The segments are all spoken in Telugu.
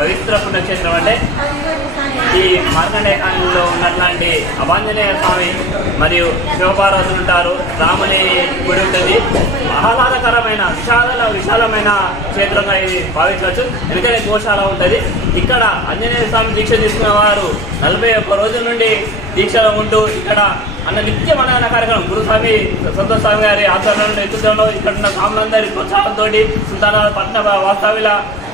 పవిత్ర పుణ్యక్షేత్రం అంటే ఈ మార్కండేయంలో ఉన్నట్లాంటి అభాంజనేయ స్వామి మరియు శివపార్వతులు ఉంటారు. రాముని గుడి ఉంటుంది. ఆహ్లాదకరమైన విశాల విశాలమైన క్షేత్రంగా ఇది భావించవచ్చు. ఎందుకంటే గోశాల ఉంటుంది. ఇక్కడ ఆంజనేయ స్వామి దీక్ష తీసుకున్న వారు నలభై ఒక్క రోజుల నుండి దీక్షలో ఉంటూ ఇక్కడ అన్న నిత్యం అన్నదాన కార్యక్రమం గురుస్వామి సంతోష్ స్వామి గారి ఆధ్వర్యంలో నేతృత్వంలో ఇక్కడ ఉన్న స్వాములందరి ప్రోత్సాహంతో సుల్తానాబాద్ పట్న వాస్తవ్యుల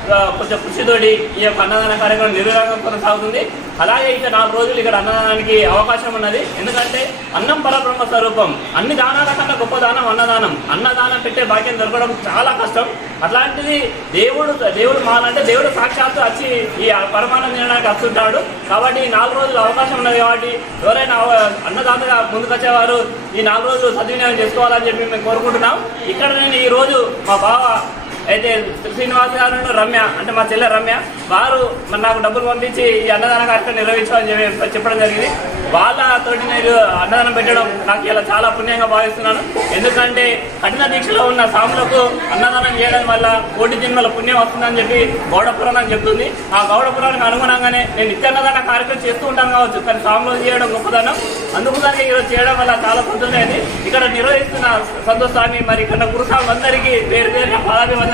కొంచెం కృషితోటి ఈ యొక్క అన్నదాన కార్యక్రమం నిర్విరాగం కొనసాగుతుంది. అలాగే ఇక నాలుగు రోజులు ఇక్కడ అన్నదానానికి అవకాశం ఉన్నది. ఎందుకంటే అన్నం పరబ్రహ్మ స్వరూపం అన్ని దానాల కన్నా గొప్ప దానం అన్నదానం. అన్నదానం పెట్టే భాగ్యం దొరకడం చాలా కష్టం. అట్లాంటిది దేవుడు దేవుడు మాలంటే దేవుడు సాక్షాత్తు వచ్చి ఈ పరమాన్నం తినడానికి వస్తుంటాడు. కాబట్టి ఈ నాలుగు రోజులు అవకాశం ఉన్నది కాబట్టి ఎవరైనా అవ- అన్నదాతగా ముందుకొచ్చేవారు ఈ నాలుగు రోజులు సద్వినియోగం చేసుకోవాలని చెప్పి మేము కోరుకుంటున్నాం. ఇక్కడ నేను ఈ రోజు మా బావ అయితే శ్రీనివాస్ గారు రమ్య అంటే మా చెల్లె రమ్య వారు మరి నాకు డబ్బులు పంపించి ఈ అన్నదాన కార్యక్రమం నిర్వహించమని చెప్పడం జరిగింది. వాళ్ళతోటి నేను అన్నదానం పెట్టడం నాకు ఇలా చాలా పుణ్యంగా భావిస్తున్నాను. ఎందుకంటే కఠిన దీక్షలో ఉన్న సాములకు అన్నదానం చేయడం వల్ల కోటి జన్మల పుణ్యం వస్తుందని చెప్పి గౌడ పురాణం చెప్తుంది. ఆ గౌడ పురాణానికి అనుగుణంగానే నేను నిత్య అన్నదాన కార్యక్రమం చేస్తూ ఉంటాను కావచ్చు కానీ సాములు చేయడం గొప్పదనం. అందుకు దానికి ఈరోజు చేయడం వల్ల చాలా పొద్దున్నది ఇక్కడ నిర్వహిస్తున్న సంతోష్ స్వామి మరి ఇక్కడ గురుసాములందరికీ అందరికీ వేరు వేరు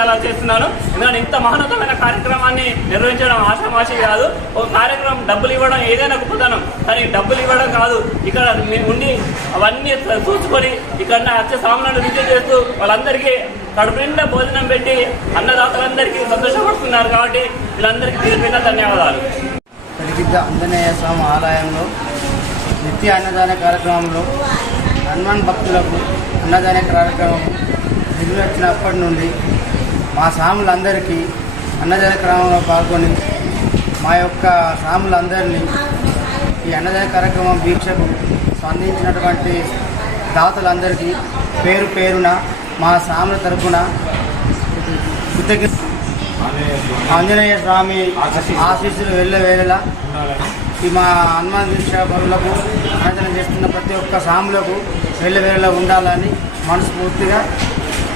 పాదాభివందనాలు చేస్తున్నాను. ఎందుకంటే ఇంత మహోన్నతమైన కార్యక్రమాన్ని నిర్వహించడం ఆశామాషి కాదు. ఒక కార్యక్రమం డబ్బులు ఇవ్వడం ఏదైనా గొప్పతనం కానీ డబ్బులు ఇవ్వడం కాదు. ఇక్కడ మేము ఉండి అవన్నీ చూసుకొని ఇక్కడ వచ్చే సామాన్లు విద్య చేస్తూ వాళ్ళందరికీ కడుపు నిండా భోజనం పెట్టి అన్నదాతలందరికీ సంతోషపడుతున్నారు కాబట్టి వీళ్ళందరికీ పేరు ధన్యవాదాలు. పరిగిద్ద ఆంజనేయ స్వామి ఆలయంలో నిత్య అన్నదాన కార్యక్రమంలో హనుమాన్ భక్తులకు అన్నదాన కార్యక్రమం నిర్వహించినప్పటి నుండి మా స్వాములందరికీ అన్నదాన క్రమంలో పాల్గొని మా యొక్క సాములందరినీ ఈ అన్నదాన కార్యక్రమం దీక్షకు స్పందించినటువంటి దాతలందరికీ పేరు పేరున మా స్వాముల తరఫున కృతజ్ఞ ఆంజనేయ స్వామి ఆశీస్సులు వెళ్ళ వేళలా ఈ మా హనుమాన్ దీక్ష పనులకు చేస్తున్న ప్రతి ఒక్క సాములకు వెళ్ళ వేళలా ఉండాలని మనస్ఫూర్తిగా